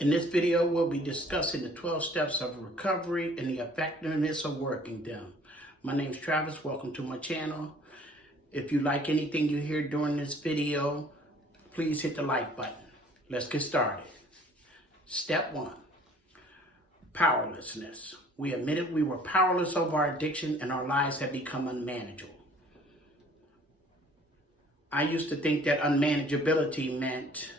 In this video, we'll be discussing the 12 steps of recovery and the effectiveness of working them. My name is Travis. Welcome to my channel. If you like anything you hear during this video, please hit the like button. Let's get started. Step 1, powerlessness. We admitted we were powerless over our addiction and our lives had become unmanageable. I used to think that unmanageability meant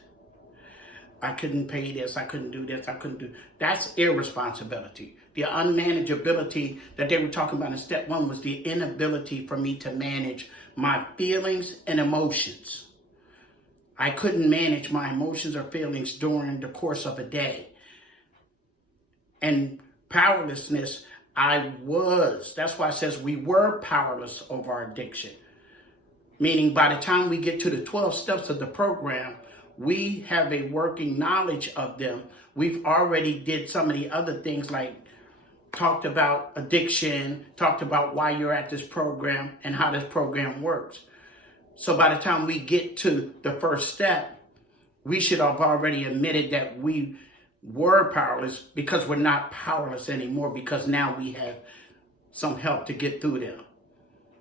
I couldn't pay this, I couldn't do this, I couldn't do. That's irresponsibility. The unmanageability that they were talking about in step 1 was the inability for me to manage my feelings and emotions. I couldn't manage my emotions or feelings during the course of a day. And powerlessness, that's why it says we were powerless over our addiction. Meaning by the time we get to the 12 steps of the program, we have a working knowledge of them. We've already did some of the other things like talked about addiction, talked about why you're at this program and how this program works. So by the time we get to the first step, we should have already admitted that we were powerless because we're not powerless anymore because now we have some help to get through them.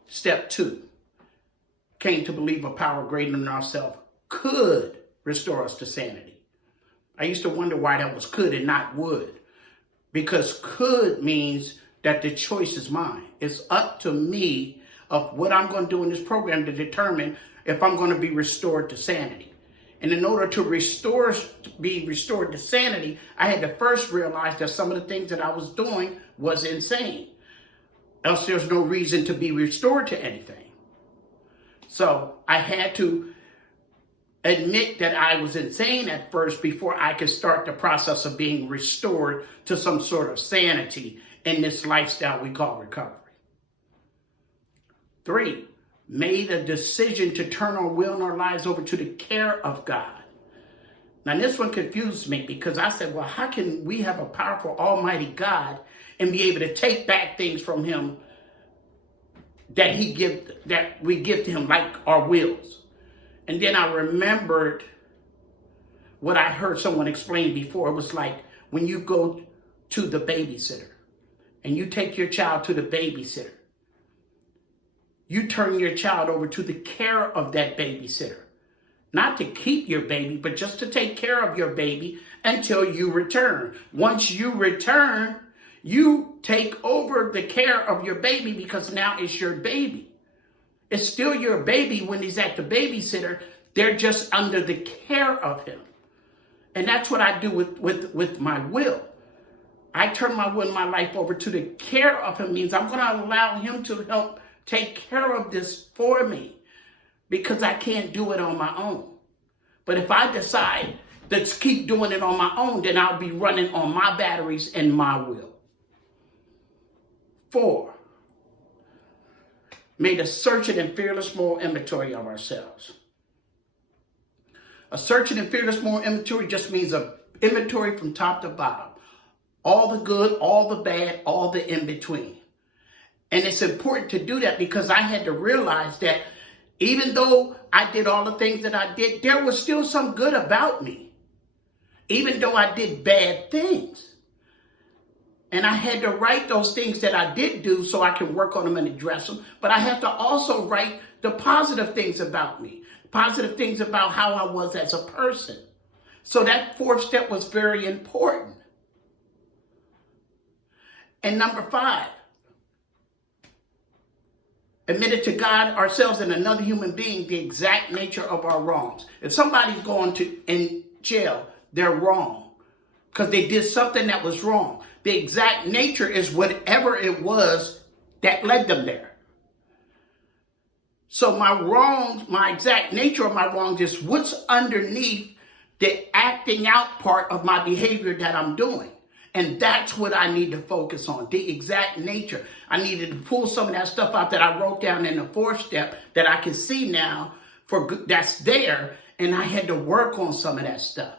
Step 2, came to believe a power greater than ourselves could restore us to sanity. I used to wonder why that was could and not would. Because could means that the choice is mine. It's up to me of what I'm going to do in this program to determine if I'm going to be restored to sanity. And in order to be restored to sanity, I had to first realize that some of the things that I was doing was insane. Else there's no reason to be restored to anything. So I had to admit that I was insane at first before I could start the process of being restored to some sort of sanity in this lifestyle we call recovery. 3, made a decision to turn our will and our lives over to the care of God. Now this one confused me because I said, well, how can we have a powerful almighty God and be able to take back things from him that we give to him, like our wills? And then I remembered what I heard someone explain before. It was like when you go to the babysitter and you take your child to the babysitter, you turn your child over to the care of that babysitter. Not to keep your baby, but just to take care of your baby until you return. Once you return, you take over the care of your baby because now it's your baby. It's still your baby when he's at the babysitter. They're just under the care of him. And that's what I do with my will. I turn my will and my life over to the care of him. Means I'm going to allow him to help take care of this for me because I can't do it on my own. But if I decide to keep doing it on my own, then I'll be running on my batteries and my will. 4, made a searching and fearless moral inventory of ourselves. A searching and fearless moral inventory just means an inventory from top to bottom. All the good, all the bad, all the in between. And it's important to do that because I had to realize that even though I did all the things that I did, there was still some good about me. Even though I did bad things. And I had to write those things that I did do so I can work on them and address them. But I have to also write the positive things about me. Positive things about how I was as a person. So that 4th step was very important. And number 5, admitted to God, ourselves, and another human being the exact nature of our wrongs. If somebody's going in jail, they're wrong because they did something that was wrong. The exact nature is whatever it was that led them there. So my wrongs, my exact nature of my wrongs is what's underneath the acting out part of my behavior that I'm doing. And that's what I need to focus on, the exact nature. I needed to pull some of that stuff out that I wrote down in the 4th step that I can see now that's there. And I had to work on some of that stuff.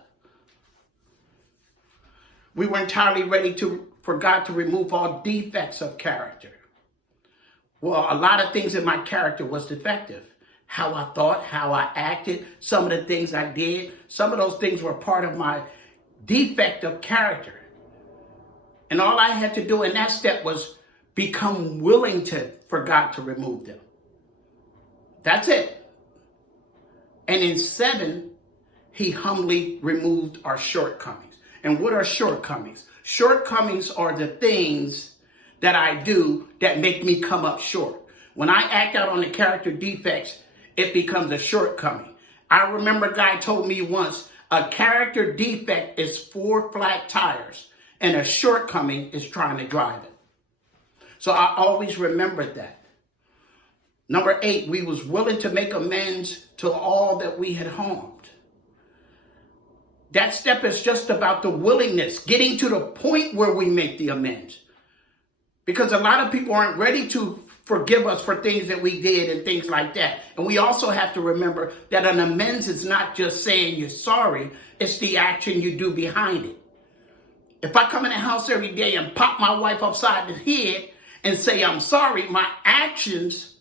We were entirely ready for God to remove all defects of character. Well, a lot of things in my character was defective. How I thought, how I acted, some of the things I did, some of those things were part of my defect of character. And all I had to do in that step was become willing for God to remove them. That's it. And in 7, he humbly removed our shortcomings. And what are shortcomings? Shortcomings are the things that I do that make me come up short. When I act out on the character defects, it becomes a shortcoming. I remember a guy told me once, a character defect is 4 flat tires, and a shortcoming is trying to drive it. So I always remembered that. Number 8, we was willing to make amends to all that we had harmed. That step is just about the willingness, getting to the point where we make the amends. Because a lot of people aren't ready to forgive us for things that we did and things like that. And we also have to remember that an amends is not just saying you're sorry, it's the action you do behind it. If I come in the house every day and pop my wife upside the head and say I'm sorry, my actions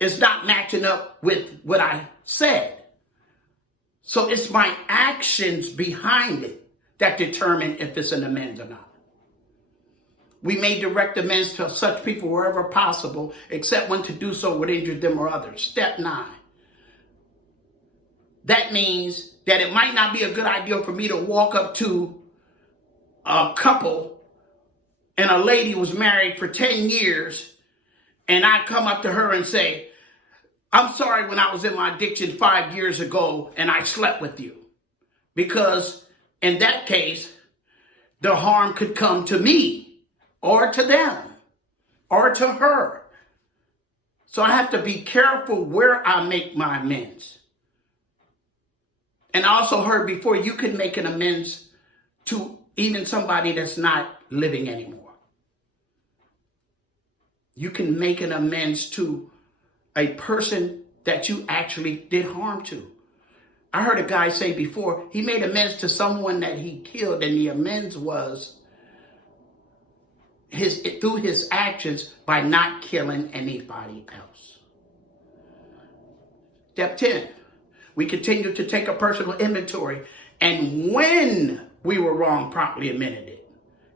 is not matching up with what I said. So it's my actions behind it that determine if it's an amends or not. We may direct amends to such people wherever possible, except when to do so would injure them or others. Step 9. That means that it might not be a good idea for me to walk up to a couple and a lady was married for 10 years and I come up to her and say, I'm sorry when I was in my addiction 5 years ago and I slept with you. Because in that case, the harm could come to me or to them or to her. So I have to be careful where I make my amends. And I also heard before, you can make an amends to even somebody that's not living anymore. You can make an amends to a person that you actually did harm to. I heard a guy say before, he made amends to someone that he killed, and the amends was through his actions by not killing anybody else. Step 10, we continue to take a personal inventory, and when we were wrong, promptly admitted it.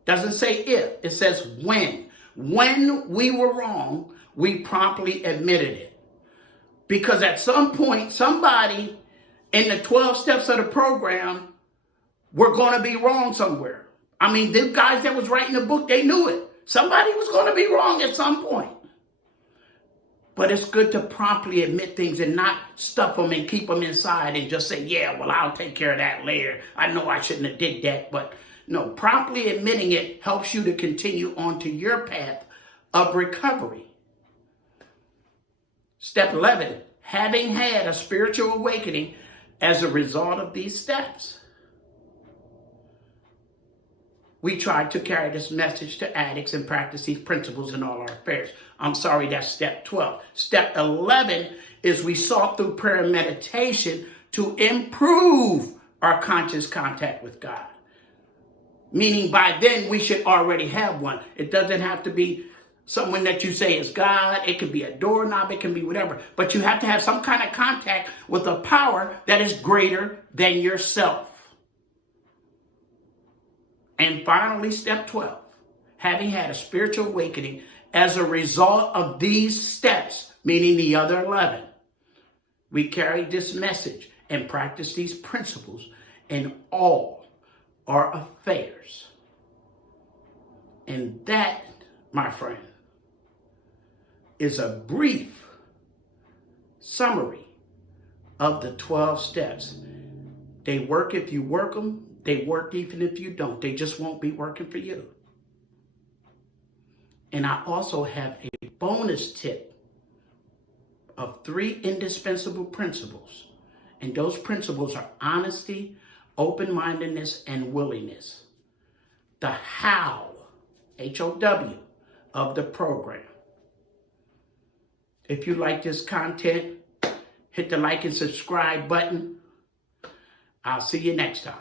Doesn't say if, it says when. When we were wrong, we promptly admitted it. Because at some point, somebody in the 12 steps of the program were going to be wrong somewhere. I mean, the guys that was writing the book, they knew it. Somebody was going to be wrong at some point. But it's good to promptly admit things and not stuff them and keep them inside and just say, yeah, well, I'll take care of that later. I know I shouldn't have did that. But no, promptly admitting it helps you to continue onto your path of recovery. Step 11, having had a spiritual awakening as a result of these steps. We try to carry this message to addicts and practice these principles in all our affairs. I'm sorry, that's step 12. Step 11 is we sought through prayer and meditation to improve our conscious contact with God. Meaning by then we should already have one. It doesn't have to be someone that you say is God. It could be a doorknob. It can be whatever. But you have to have some kind of contact with a power that is greater than yourself. And finally, step 12, having had a spiritual awakening as a result of these steps, meaning the other 11, we carry this message and practice these principles in all our affairs. And that, my friend, is a brief summary of the 12 steps. They work if you work them. They work even if you don't. They just won't be working for you. And I also have a bonus tip of 3 indispensable principles. And those principles are honesty, open-mindedness, and willingness. The how, H-O-W, of the program. If you like this content, hit the like and subscribe button. I'll see you next time.